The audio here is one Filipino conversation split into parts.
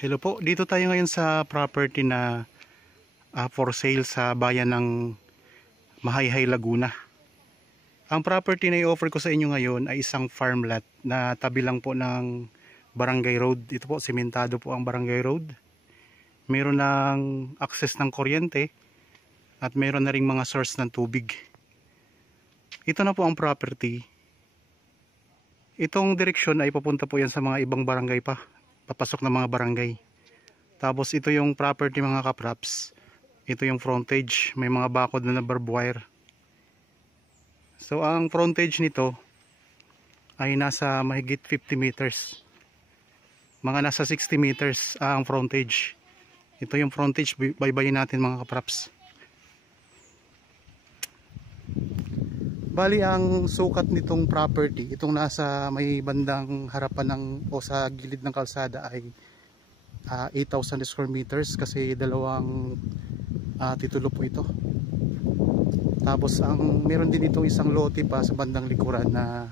Hello po, dito tayo ngayon sa property na for sale sa bayan ng Mahayhay, Laguna. Ang property na i-offer ko sa inyo ngayon ay isang farm lot na tabi lang po ng Barangay Road. Ito po, simentado po ang Barangay Road. Meron ng access ng kuryente at meron na ring mga source ng tubig. Ito na po ang property. Itong direksyon ay papunta po yan sa mga ibang barangay pa. Papasok ng mga barangay. Tapos ito yung property mga kapraps. Ito yung frontage. May mga bakod na barbed wire. So ang frontage nito ay nasa mahigit 50 meters. Mga nasa 60 meters ang frontage. Ito yung frontage. Baybayin natin mga kapraps. Bali ang sukat nitong property, itong nasa may bandang harapan ng o sa gilid ng kalsada ay 8,000 square meters kasi dalawang titulo po ito. Tapos meron din itong isang lote pa sa bandang likuran na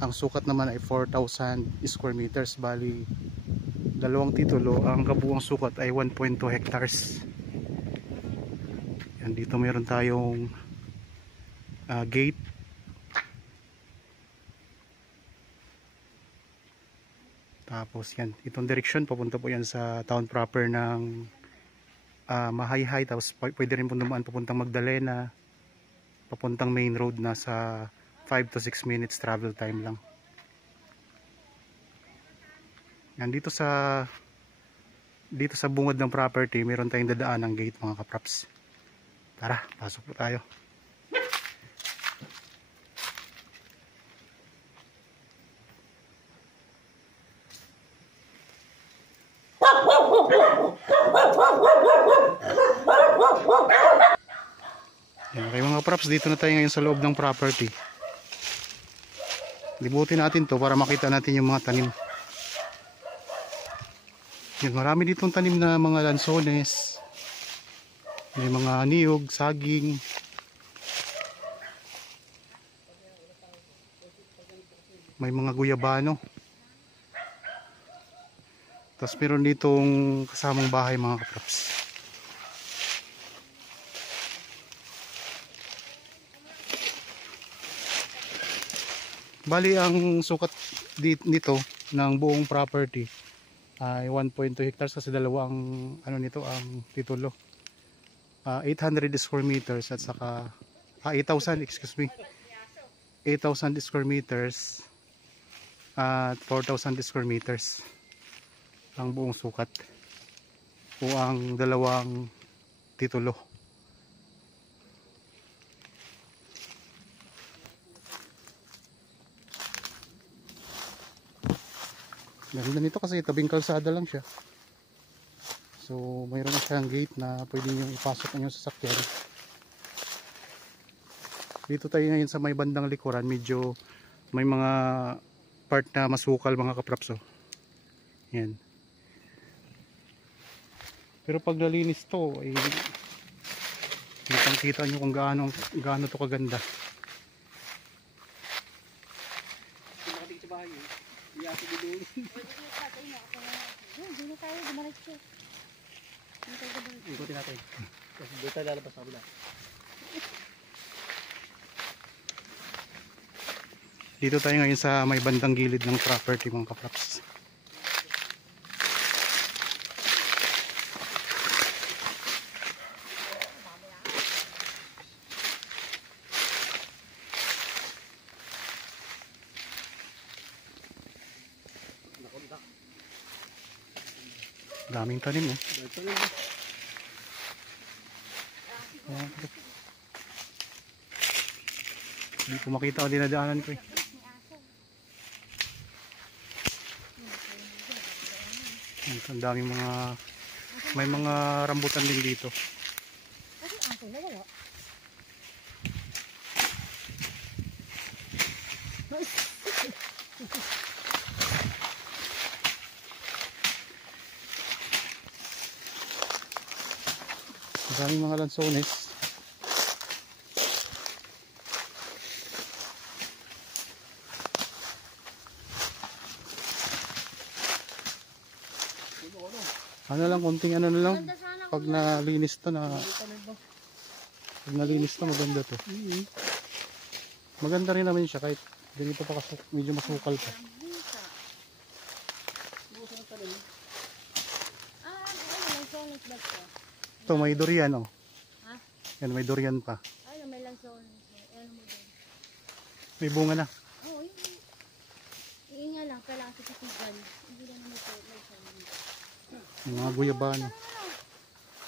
ang sukat naman ay 4,000 square meters. Bali dalawang titulo, ang kabuuang sukat ay 1.2 hectares. Yan, dito meron tayong gate. Tapos yan, itong direksyon papunta po yan sa town proper ng Mahayhay. Tapos pwede rin po dumaan papuntang Magdalena, papuntang main road na sa 5 to 6 minutes travel time lang. Yan, dito sa bungad ng property meron tayong dadaan ng gate mga kapraps. Tara, pasok po tayo. Yan, okay mga props, dito na tayo ngayon sa loob ng property. Libutin natin to para makita natin yung mga tanim. Yan, marami ditong tanim na mga lansones. May mga niyog, saging. May mga guyabano. Tapos meron ditong kasamang bahay mga kaprops. Bali ang sukat nito ng buong property ay 1.2 hectares kasi dalawang ano nito ang titulo. 800 square meters at saka 8,000 excuse me. 8,000 square meters at 4,000 square meters ang buong sukat o ang dalawang titulo. Ganda nito kasi tabing kalsada lang siya. So mayroon na siyang gate na pwede nyo ipasok ang inyong sasakyan. Dito tayo ngayon sa may bandang likuran, medyo may mga part na masukal mga kapraps. Yan. Pero pag nalinis to ay kitang-kita nyo kung gaano to kaganda. Ikutin natin. Kasi dito tayo lalabas sa kabila. Dito tayo ngayon sa may bandang gilid ng property mga kapraps. Daming tanim eh. Hindi ko makita ang dinadaanan ko eh. Ang daming may mga rambutan din dito. Maraming mga lansones. Ano lang, konting ano na lang. Ganda sana Pag nalinis to na, pag nalinis to maganda to. Maganda rin naman siya kahit ganito pa kasi medyo masukal pa. Bisa. May sonus ba ito? Ito may durian oh. Ha? Yan may durian pa. Ay, may lansones. Ano mo din? May bunga na. Oo, yun. Yun nga lang, kailangan sa titigan. Hindi na naman ito lansones. Yung mga guyabano.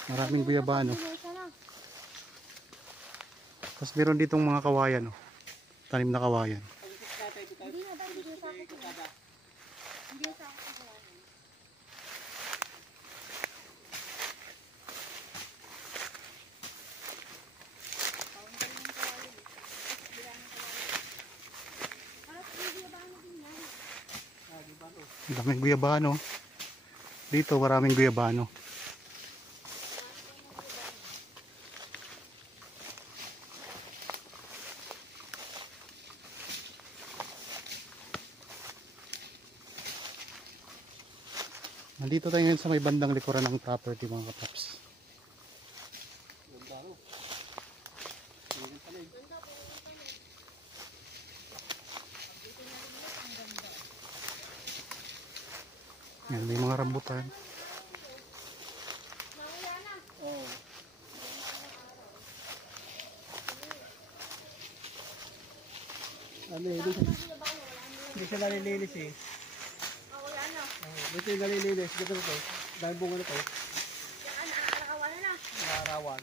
Maraming guyabano. Tapos meron ditong mga kawayan oh. Tanim na kawayan. Hindi na, dahil hindi na sa akin. Hindi na sa akin. Ang daming guyabano. Dito maraming guyabano. Nandito tayo ngayon sa may bandang likuran ng property mga kapaps. Yan, may mga rambutan. Ano eh, hindi siya nalilinis eh. Dito yung nalilinis, dito na to. Dahil bunga na to. Nakarawan.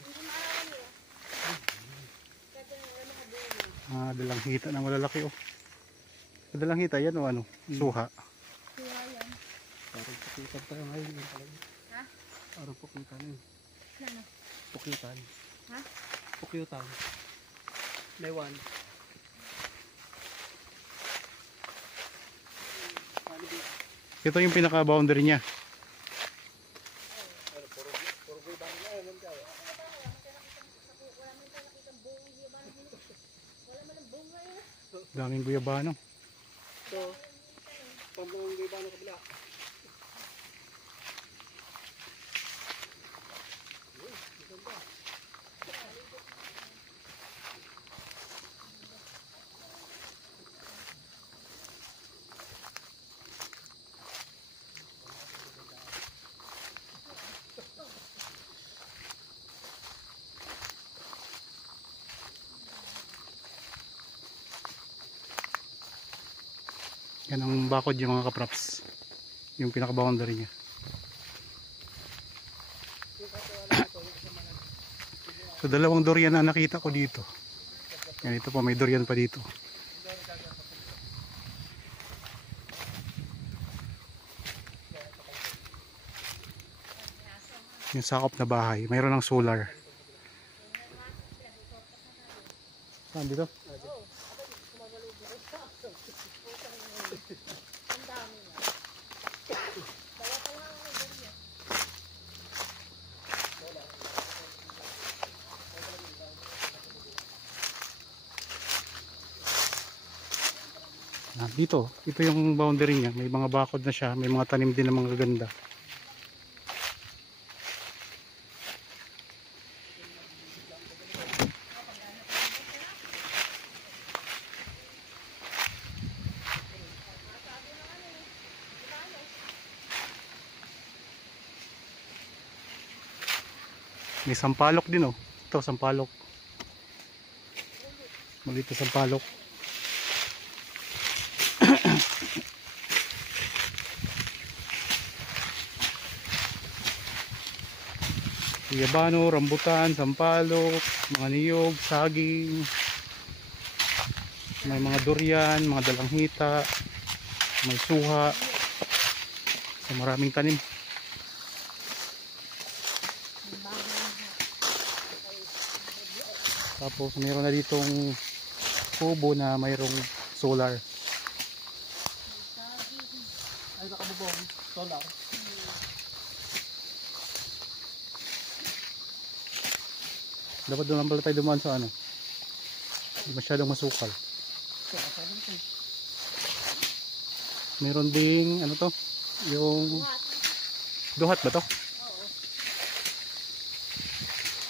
Dalang hita na malalaki oh. Dalang hita yan o ano? Suha. Parang pukitan tayo ngayon. Ha? Parang pukitan yun. Ano? Pukitan. Ha? Pukitan. May one. Ito yung pinaka-boundary niya. Daming guyabano. Ito. Pambawang gibano kabila. Yan ang bakod yung mga kapraps. Yung pinaka-boundary niya. So dalawang durian na nakita ko dito. Yan, ito pa may durian pa dito. Yung sakop na bahay. Mayroon ng solar. Saan dito? Dito, ito yung boundary niya. May mga bakod na siya. May mga tanim din ng mga ganda. May sampalok din oh. Ito sampalok. Maliit na sampalok. Guyabano, rambutan, sampalok, mga niyog, saging. May mga durian, mga dalanghita, may suha. So, maraming tanim. Tapos mayroon na ditong kubo na mayroong solar. Ay, nakabubong. Solar. Dapat doon lang pala tayo dumaan sa ano. Hindi masyadong masukal. Meron ding ano to, yung Duhat ba to? Oo.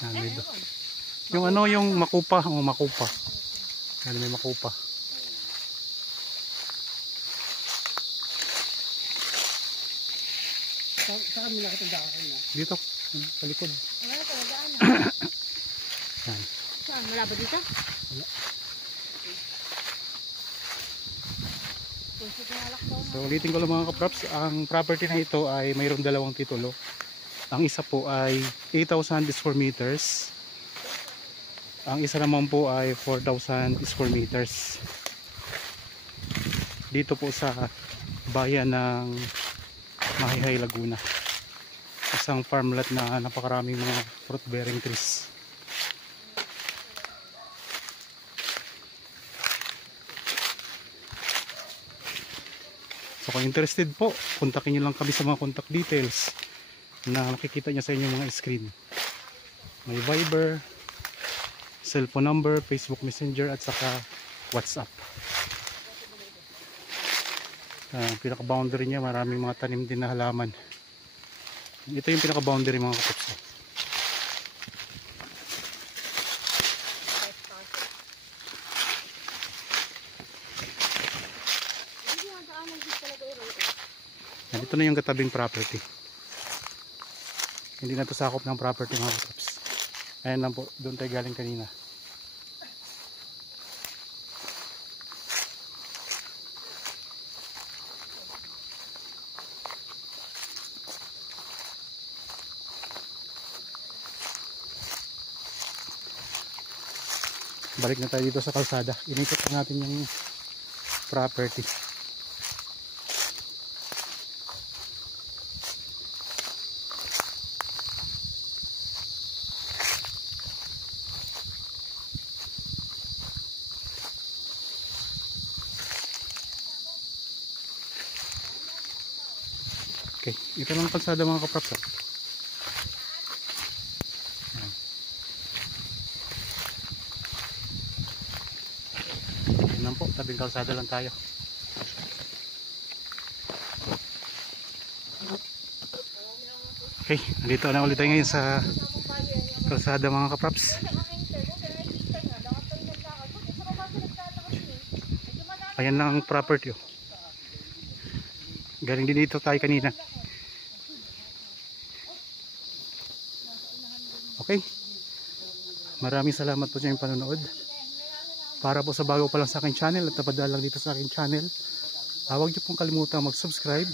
Yan, may Ewan. yung ano, yung makupa. O, makupa. Yan, may makupa. Saan mo nakatanda ka na? Dito, sa likod. Wala na to, daan na. Yan. Saan? Wala ba dito? Wala. Puso na lockdown. So ulitin ko lang mga kaprops, ang property na ito ay mayroong dalawang titulo. Ang isa po ay 8,000 square meters. Ang isa naman po ay 4,000 square meters. Dito po sa bayan ng Mahihai, Laguna. Isang farmland na napakaraming mga fruit bearing trees. So kung interested po, kontakin nyo lang kami sa mga contact details na nakikita nyo sa inyong mga screen. May Viber, cellphone number, Facebook Messenger at saka WhatsApp. Pinaka-boundary niya, maraming mga tanim din na halaman. Ito yung pinaka-boundary mga kapuso. Ito na yung katabing property. Hindi na to sakop ng property mga kapuso. Ayan lang po, doon tayo galing kanina. Balik na tayo dito sa kalsada. Inikot natin yung property. Okay, ito lang kalsada mga kaprops. Yan po, tabing kalsada lang tayo. Okay, nandito na ulit tayo ngayon sa kalsada mga kaprops. Ayan lang ang property. Galing din dito tayo kanina. Okay, maraming salamat po sa inyong panonood. Para po sa bago pa lang sa aking channel at napadaan lang dito sa aking channel, huwag niyo pong kalimutan mag-subscribe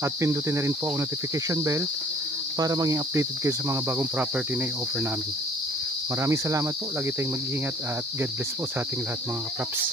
at pindutin na rin po ang notification bell para maging updated kayo sa mga bagong property na i-offer namin. Maraming salamat po, lagi tayong mag-iingat at God bless po sa ating lahat mga kaprops.